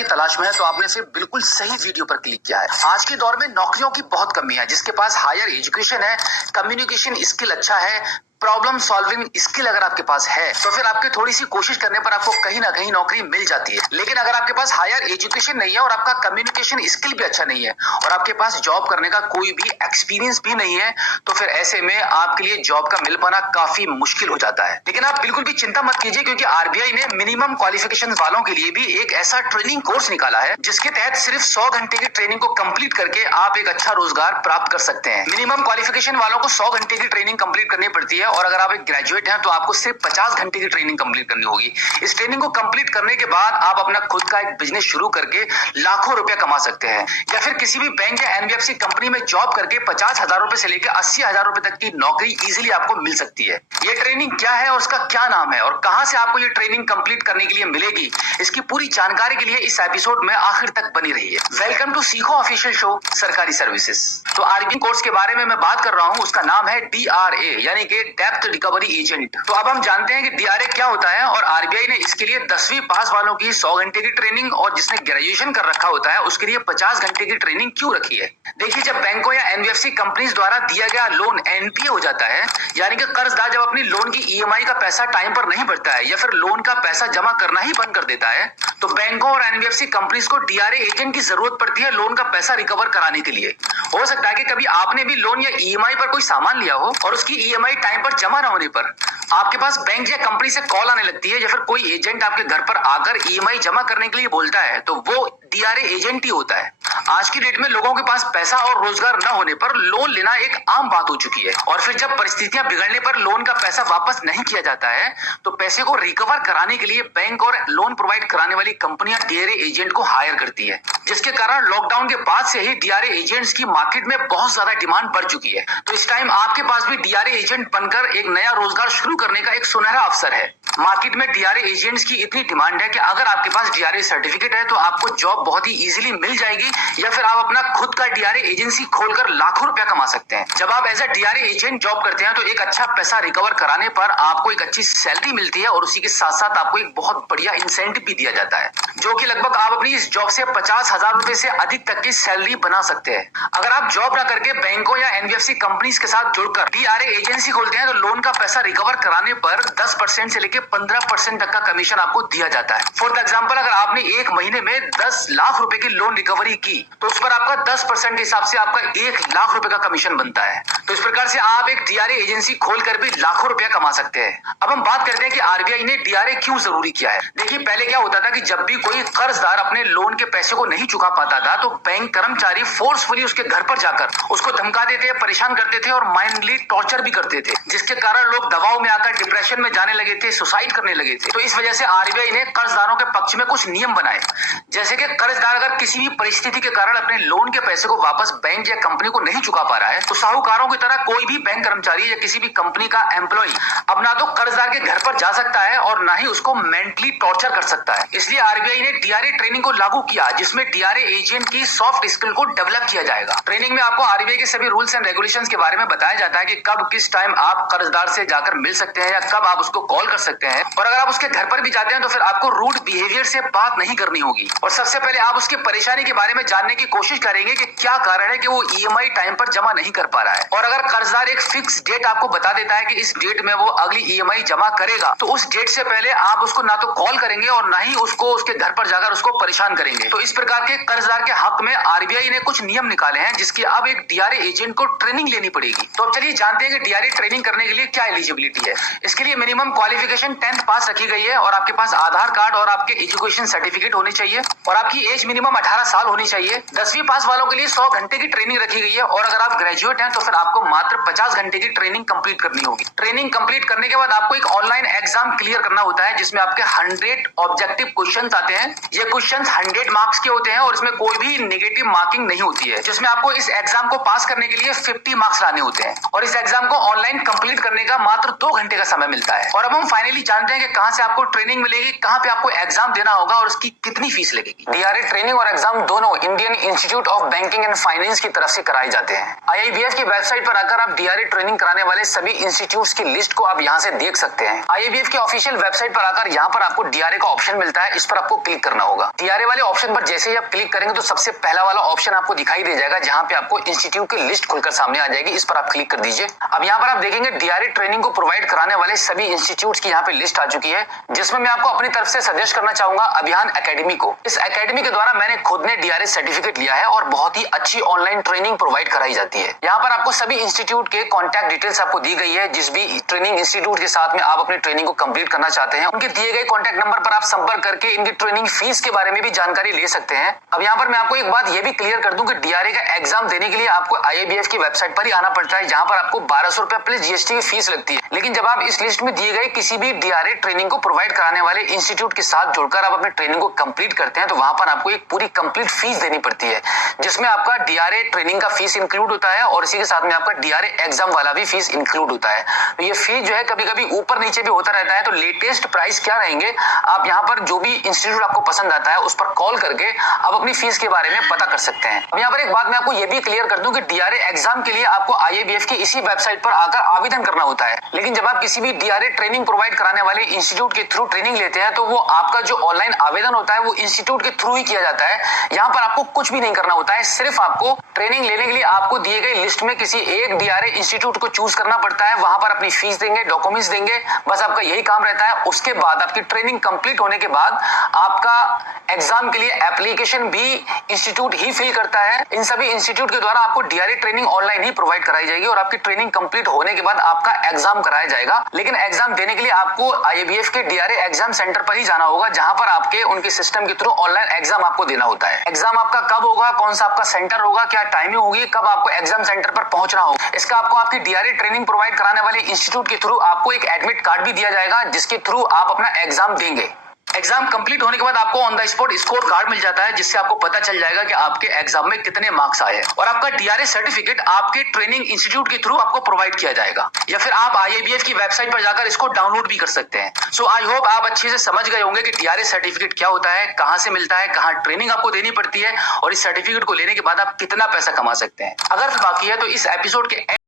की तलाश में है तो आपने फिर बिल्कुल सही वीडियो पर क्लिक किया है। आज के दौर में नौकरियों की बहुत कमी है। जिसके पास हायर एजुकेशन है, कम्युनिकेशन स्किल अच्छा है, प्रॉब्लम सॉल्विंग स्किल अगर आपके पास है तो फिर आपकी थोड़ी सी कोशिश करने पर आपको कहीं ना कहीं नौकरी मिल जाती है। लेकिन अगर आपके पास हायर एजुकेशन नहीं है और आपका कम्युनिकेशन स्किल भी अच्छा नहीं है और आपके पास जॉब करने का कोई भी एक्सपीरियंस भी नहीं है तो फिर ऐसे में आपके लिए जॉब का मिल पाना काफी मुश्किल हो जाता है। लेकिन आप बिल्कुल भी चिंता मत कीजिए, क्योंकि आरबीआई ने मिनिमम क्वालिफिकेशन वालों के लिए भी एक ऐसा ट्रेनिंग कोर्स निकाला है जिसके तहत सिर्फ 100 घंटे की ट्रेनिंग को कंप्लीट करके आप एक अच्छा रोजगार प्राप्त कर सकते हैं। मिनिमम क्वालिफिकेशन वालों को 100 घंटे की ट्रेनिंग कंप्लीट करनी पड़ती है और अगर आप एक ग्रेजुएट हैं तो आपको सिर्फ 50 घंटे की ट्रेनिंग कंप्लीट करनी होगी। इस ट्रेनिंग को कंप्लीट करने के बाद आप अपना खुद का एक बिजनेस शुरू करके लाखों रुपए कमा सकते हैं, या फिर किसी भी बैंक या एनबीएफसी कंपनी में जॉब करके 50,000 रुपए से लेकर 80,000 रुपए तक की नौकरी इजीली आपको मिल सकती है। ये ट्रेनिंग क्या है और उसका क्या नाम है और कहां से आपको ये ट्रेनिंग कंप्लीट करने के लिए मिलेगी, इसकी पूरी जानकारी के लिए इस एपिसोड में आखिर तक बनी रहिए। वेलकम टू सीखो ऑफिशियल शो सरकारी सर्विसेज। तो आरबीआई कोर्स के बारे में मैं बात कर रहा हूं, उसका नाम है डीआरए यानी कि डेप्थ रिकवरी एजेंट। तो अब हम जानते हैं कि डीआरए क्या होता है और आरबीआई ने इसके लिए 10वीं पास वालों की 100 घंटे की ट्रेनिंग और जिसने ग्रेजुएशन कर रखा होता है उसके लिए 50 घंटे की ट्रेनिंग क्यों रखी है। देखिए, जब बैंकों या एनबीएफसी कंपनीज द्वारा दिया गया लोन एनपीए हो जाता है, यानी कि कर्जदार जब अपनी लोन की ईएमआई का पैसा टाइम पर नहीं भरता है या फिर लोन का पैसा जमा करना ही बंद कर देता है, तो बैंकों और एनबीएफसी कंपनीज को डीआरए एजेंट की जरूरत पड़ती है लोन का पैसा रिकवर कराने के लिए। हो सकता है कि कभी आपने भी लोन या ईएमआई पर कोई सामान लिया हो और उसकी ईएमआई टाइम पर जमा ना होने पर आपके पास बैंक या कंपनी से कॉल आने लगती है या फिर कोई एजेंट आपके घर पर आकर ईएमआई जमा करने के लिए बोलता है, तो वो डीआरए एजेंट ही होता है। आज की डेट में लोगों के पास पैसा और रोजगार न होने पर लोन लेना एक आम बात हो चुकी है और फिर जब परिस्थितियां बिगड़ने पर लोन का पैसा वापस नहीं किया जाता है तो पैसे को रिकवर कराने के लिए बैंक और लोन प्रोवाइड कराने वाली कंपनियां डीआरए एजेंट को हायर करती है, जिसके कारण लॉकडाउन के बाद से ही डीआरए एजेंट्स की मार्केट में बहुत ज्यादा डिमांड बढ़ चुकी है। तो इस टाइम आपके पास भी डीआरए एजेंट बनकर एक नया रोजगार शुरू करने का एक सुनहरा अवसर है। मार्केट में डीआरए एजेंट्स की इतनी डिमांड है कि अगर आपके पास डीआरए सर्टिफिकेट है तो आपको जॉब बहुत ही इजीली मिल जाएगी या फिर आप अपना खुद का डीआरए एजेंसी खोलकर लाखों रुपया कमा सकते हैं। जब आप as a DRA agent job करते हैं तो एक अच्छा पैसा रिकवर कराने पर आपको एक अच्छी सैलरी मिलती है और उसी के साथ साथ आपको एक बहुत बढ़िया इंसेंटिव भी दिया जाता है, जो कि लगभग आप अपनी इस जॉब से 50,000 रुपए से अधिक तक की सैलरी बना सकते हैं। अगर आप जॉब ना करके बैंकों या एनबीएफसी कंपनीज के साथ जुड़कर डीआरए एजेंसी खोलते हैं तो लोन का पैसा रिकवर कराने पर 10% से लेकर 15% तक का कमीशन आपको दिया जाता है। फॉर एग्जाम्पल, अगर आपने एक महीने में 10 लाख रुपए की लोन रिकवरी की तो उस पर आपका 10% के हिसाब से आपका 1 लाख रुपए का कमीशन बनता है। तो इस प्रकार से आप एक डीआरए एजेंसी खोलकर भी लाखों रुपया कमा सकते हैं। अब हम बात करते हैं कि आरबीआई ने डीआरए क्यों जरूरी किया है। देखिए, पहले क्या होता था कि जब भी कोई कर्जदार अपने लोन के पैसे को नहीं चुका पाता था तो बैंक कर्मचारी फोर्सफुली उसके घर पर जाकर उसको धमका देते, परेशान करते थे और माइंडली टॉर्चर भी करते थे, जिसके कारण लोग दबाव में आकर डिप्रेशन में जाने लगे थे, सुसाइड करने लगे थे। तो इस वजह से आरबीआई ने कर्जदारों के पक्ष में कुछ नियम बनाए, जैसे कि कर्जदार अगर किसी भी परिस्थिति के कारण अपने लोन के पैसे को वापस बैंक या कंपनी को नहीं चुका पा रहा है तो साहूकारों की तरह कोई भी बैंक कर्मचारी या किसी भी कंपनी का एम्प्लॉय अब ना तो कर्जदार के घर पर जा सकता है और ना ही उसको मेंटली टॉर्चर कर सकता है। इसलिए आरबीआई ने डीआरए ट्रेनिंग को लागू किया, जिसमें डीआरए एजेंट की सॉफ्ट स्किल को डेवलप किया जाएगा। ट्रेनिंग में आपको आरबीआई के सभी रूल्स एंड रेगुलेशंस के बारे में बताया जाता है कि कब किस टाइम आप कर्जदार से जाकर मिल सकते हैं या कब आप उसको कॉल कर सकते हैं, और अगर आप उसके घर पर भी जाते हैं तो फिर आपको रूड बिहेवियर से बात नहीं करनी होगी और सबसे पहले आप उसकी परेशानी के बारे में जानने की कोशिश करेंगे कि क्या कारण है कि वो ईएमआई टाइम पर जमा नहीं कर पा रहा है। और अगर कर्जदार एक फिक्स डेट आपको बता देता है कि इस डेट में वो अगली ईएमआई जमा करेगा तो उस डेट से पहले आप उसको ना तो कॉल करेंगे और ना ही उसको उसके घर पर जाकर उसको परेशान करेंगे। तो इस प्रकार के कर्जदार के हक में आरबीआई ने कुछ नियम निकाले हैं जिसकी अब एक डीआरए एजेंट को ट्रेनिंग लेनी पड़ेगी। तो अब चलिए जानते हैं कि डीआरए ट्रेनिंग करने के लिए क्या एलिजिबिलिटी है। इसके लिए मिनिमम क्वालिफिकेशन 10th पास रखी गई है और आपके पास आधार कार्ड और आपके एजुकेशन सर्टिफिकेट होने चाहिए और आपकी एज मिनिमम 18 साल होनी चाहिए। 10वीं पास वालों के लिए 100 घंटे की ट्रेनिंग रखी गई है और अगर आप ग्रेजुएट हैं तो फिर आपको मात्र 50 घंटे की ट्रेनिंग कंप्लीट करनी होगी। ट्रेनिंग कंप्लीट करने के बाद आपको एक ऑनलाइन एग्जाम क्लियर करना होता है जिसमें आपके 100 ऑब्जेक्टिव क्वेश्चंस आते हैं। ये क्वेश्चंस 100 मार्क्स के होते हैं और इसमें कोई भी नेगेटिव मार्किंग नहीं होती है, जिसमें आपको इस एग्जाम को पास करने के लिए 50 मार्क्स लाने होते हैं और इस एग्जाम को ऑनलाइन कंप्लीट करने का मात्र 2 घंटे का समय मिलता है। और अब हम फाइनली जानते हैं कि कहां से आपको ट्रेनिंग मिलेगी, कहां पे आपको एग्जाम देना होगा और उसकी कितनी फीस लगेगी। डीआरए ट्रेनिंग और एग्जाम दोनों Indian institute of banking and finance की तरफ से कराए जाते हैं। आईआईबीएफ की वेबसाइट पर आकर आप डीआरए ट्रेनिंग कराने वाले सभी इंस्टीट्यूट्स की लिस्ट को आप यहाँ से देख सकते हैं। आईएबीएफ के ऑफिशियल वेबसाइट पर आकर यहाँ पर आपको डीआरए का ऑप्शन मिलता है, इस पर आपको क्लिक करना होगा। डीआरए वाले ऑप्शन पर जैसे ही आप क्लिक करेंगे तो सबसे पहला वाला ऑप्शन आपको दिखाई दे जाएगा, जहाँ पे आपको इंस्टीट्यूट की लिस्ट खुलकर सामने आ जाएगी। इस पर आप क्लिक कर दीजिए। अब यहाँ पर आप देखेंगे डीआरए ट्रेनिंग को प्रोवाइड कराने वाले सभी इंस्टीट्यूट्स की यहाँ पे लिस्ट आ चुकी है, जिसमें मैं आपको अपनी तरफ से सजेस्ट करना चाहूंगा अभियान एकेडमी को। इस एकेडमी के द्वारा मैंने खुद ने डीआरए सर्टिफिकेट लिया है और बहुत ही अच्छी ऑनलाइन ट्रेनिंग प्रोवाइड कराई जाती है। यहाँ पर आपको सभी इंस्टीट्यूट के कॉन्टैक्ट डिटेल्स आपको दी गई है। जिस भी ट्रेनिंग इंस्टीट्यूट के साथ में आप अपनी ट्रेनिंग को कंप्लीट करना चाहते हैं, उनके दिए गए कॉन्टैक्ट नंबर पर आप संपर्क करके इनकी ट्रेनिंग फीस के बारे में भी जानकारी ले सकते हैं। अब यहाँ पर मैं आपको एक बात ये भी क्लियर कर दूं कि डीआरए का एग्जाम देने के लिए आपको आईएबीएफ की वेबसाइट पर ही आना पड़ता है, जहाँ पर आपको 1200 रुपए प्लस जीएसटी की फीस लगती है। लेकिन जब आप इस लिस्ट में दिए गए किसी भी डीआरए ट्रेनिंग को प्रोवाइड कराने वाले इंस्टीट्यूट के साथ जुड़कर आप अपनी ट्रेनिंग को कंप्लीट करते हैं, तो वहां पर आपको एक पूरी कंप्लीट फीस देनी पड़ती है, जिसमें आपका डीआरए ट्रेनिंग का फीस इंक्लूड होता है और इसी के साथ में आपका डीआरए एग्जाम वाला भी फीस इंक्लूड होता है। तो ये फीस जो है कभी कभी ऊपर नीचे भी होता रहता है। तो लेटेस्ट प्राइस क्या रहेंगे, आप यहाँ पर जो भी इंस्टीट्यूट आपको पसंद आता है उस पर कॉल करके आप अपनी फीस के बारे में पता कर सकते हैं। अब यहाँ पर एक बात मैं आपको ये भी क्लियर कर दूं कि डीआरए एग्जाम के लिए आपको आईएबीएफ की इसी वेबसाइट पर आकर आवेदन करना होता है। लेकिन जब आप किसी भी डीआरए ट्रेनिंग प्रोवाइड कराने वाले इंस्टीट्यूट के थ्रू ट्रेनिंग लेते हैं, तो वो आपका जो ऑनलाइन आवेदन होता है वो इंस्टीट्यूट के थ्रू ही किया जाता है। यहाँ पर आपको कुछ भी नहीं करना होता है, सिर्फ आपको ट्रेनिंग लेने के लिए आपको दिए गए लिस्ट में किसी एक डीआरए इंस्टीट्यूट को चूज करना पड़ता है, वहां पर अपनी फीस देंगे, डॉक्यूमेंट्स देंगे, बस आपका यही काम रहता है। उसके बाद आपकी ट्रेनिंग कंप्लीट होने के बाद आपका एग्जाम के लिए एप्लीकेशन भी इंस्टीट्यूट ही फिल करता है। इन सभी इंस्टीट्यूट के द्वारा आपको डीआरए ट्रेनिंग ऑनलाइन ही प्रोवाइड कराई जाएगी और आपकी ट्रेनिंग कंप्लीट होने के बाद आपका एग्जाम कराया जाएगा। लेकिन एग्जाम देने के लिए आपको आईएबीएफ के डीआरए एग्जाम सेंटर पर ही जाना होगा, जहां पर आपके उनके सिस्टम के थ्रू ऑनलाइन एग्जाम आपको देना होता है। एग्जाम आपका कब होगा, कौन सा आपका सेंटर होगा, क्या टाइमिंग होगी, कब आपको एग्जाम सेंटर पर पहुंचना होगा, इसका आपको आपकी डीआरए ट्रेनिंग प्रोवाइड कराने वाले इंस्टीट्यूट के थ्रू आपको एक एडमिट कार्ड भी दिया जाएगा, जिसके थ्रू आप अपना एग्जाम देंगे। एग्जाम कंप्लीट होने के बाद आपको on the spot score card मिल जाता है, जिससे आपको पता चल जाएगा कि आपके एग्जाम में कितने मार्क्स आए और आपका डीआरए सर्टिफिकेट आपके ट्रेनिंग इंस्टीट्यूट के थ्रू आपको प्रोवाइड किया जाएगा, या फिर आप आईएबीएफ की वेबसाइट पर जाकर इसको डाउनलोड भी कर सकते हैं। सो आई होप आप अच्छे से समझ गए होंगे कि डीआरए सर्टिफिकेट क्या होता है, कहां से मिलता है, कहां ट्रेनिंग आपको देनी पड़ती है और इस सर्टिफिकेट को लेने के बाद आप कितना पैसा कमा सकते हैं। अगर बाकी है तो इस एपिसोड के